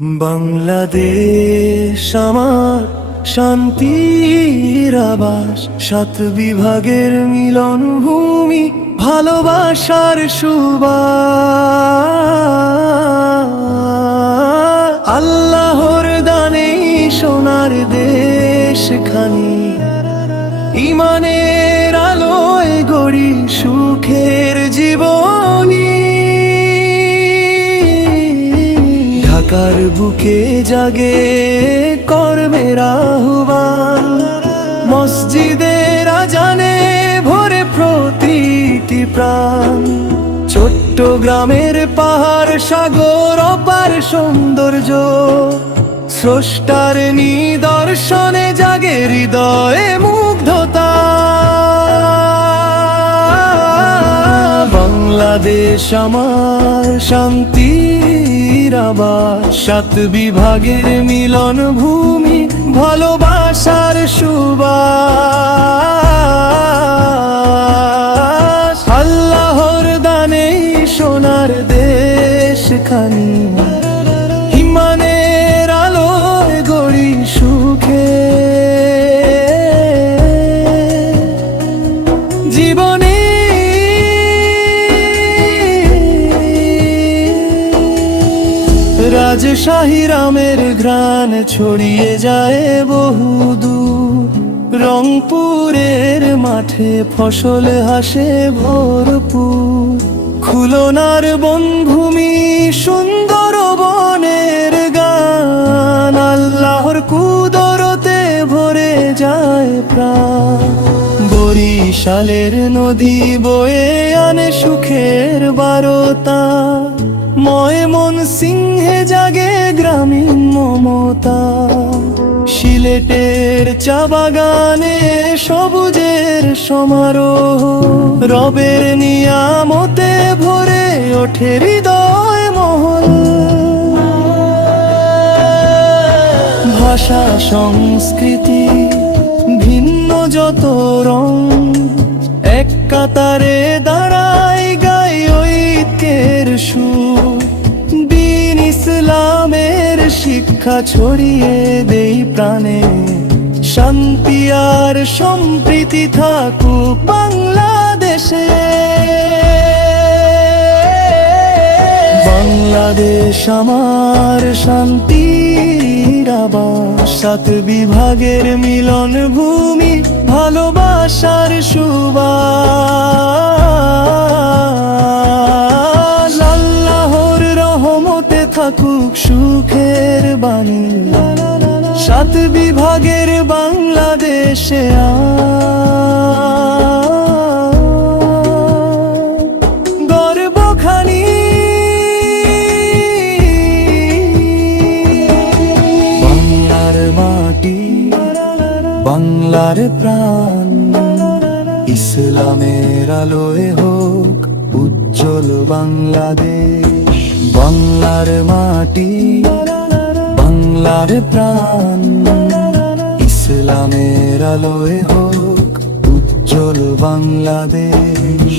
বাংলাদেশ আমার শান্তির আবাস, ৭ বিভাগের মিলন ভূমি, ভালোবাসার সুবাস। আল্লাহর দানে সোনার দেশখানি, ইমানের আলোয় গড়ি সুখের জীবনী। ঢাকার বুকে জাগে কর্মের আহ্বান, মসজিদের আজানে ভরে প্রতিটি প্রাণ। চট্টগ্রামের পাহাড় সাগর অপার সৌন্দর্য, স্রষ্টার নিদর্শনে জাগে হৃদয়ে মুগ্ধতা। বাংলাদেশ আমার শান্তির আবাস, ৭ বিভাগের মিলন ভূমি, ভালোবাসার সুবাস। আল্লাহর দানে সোনার দেশখানি, ইমানের আলোয় গড়ি সুখে জীবনে। রাজশাহী রামের ঘ্রাণ ছড়িয়ে যায় বহুদূর, রংপুরের মাঠে ফসল হাসে ভরপুর। খুলনার বনভূমি সুন্দর বনের গান, আল্লাহর কুদরতে ভরে যায় প্রাণ। বরিশালের নদী বয়ে আনে সুখের বারতা, ময়মনসিংহে জাগে গ্রামীণ মমতা। সিলেটের চা বাগানে সবুজের সমারোহ, রবের নিয়ামতে ভরে ওঠে হৃদয় মহল। ভাষা সংস্কৃতি ভিন্ন যত রং, এক কাতারে দাঁড়ায় গাই ঐক্যের সুর। দিন ইসলামের শিক্ষা ছড়িয়ে দেই প্রাণে, শান্তি আর সম্প্রীতি থাকুক বাংলাদেশে। বাংলাদেশ আমার শান্তির আবাস, ৭ বিভাগের মিলন ভূমি, ভালোবাসার সুবাস। আল্লাহর রহমতে থাকুক সুখের বাণী, ৭ বিভাগের বাংলাদেশে গর্বখানি। বাংলার মাটি, বাংলার প্রাণ, ইসলামের আলোয় হোক উজ্জ্বল বাংলাদেশ। বাংলার মাটি, বাংলার প্রাণ, ইসলামের আলোয় হোক উজ্জ্বল বাংলাদেশ।